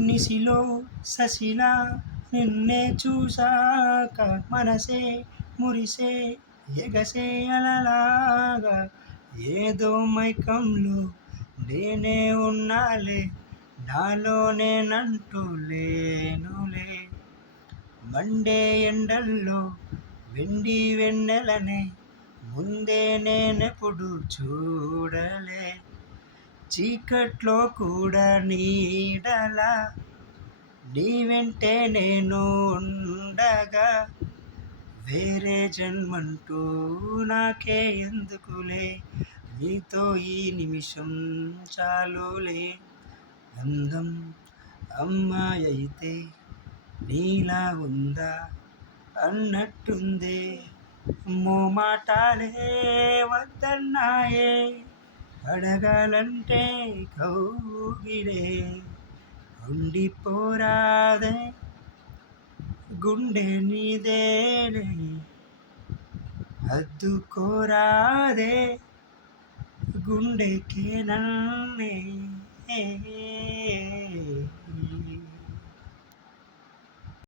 నిశిలో శశిలా నిన్నే చూశాక మనసే మురిసే ఎగసే అలలాగా ఏదో మైకంలో నేనే ఉన్నాలే నాలోనేనంటూ లేనులే మండే ఎండల్లో వెండి వెన్నెలనే ముందే నేనెప్పుడు చూడలే చీకట్లో కూడా నీడలా నీ వెంటే నేను ఉండగా వేరే జన్మంటూ నాకే ఎందుకులే నీతో ఈ నిమిషం చాలులే అందం అమ్మాయి అయితే నీలా ఉందా అన్నట్టుందే మోమాటాలే వద్దన్నాయే అడగాలంటే కౌగిలే ఉండిపోరాదే గుండె నీదేలే హద్దుకోరాదే గుండెకే నన్నే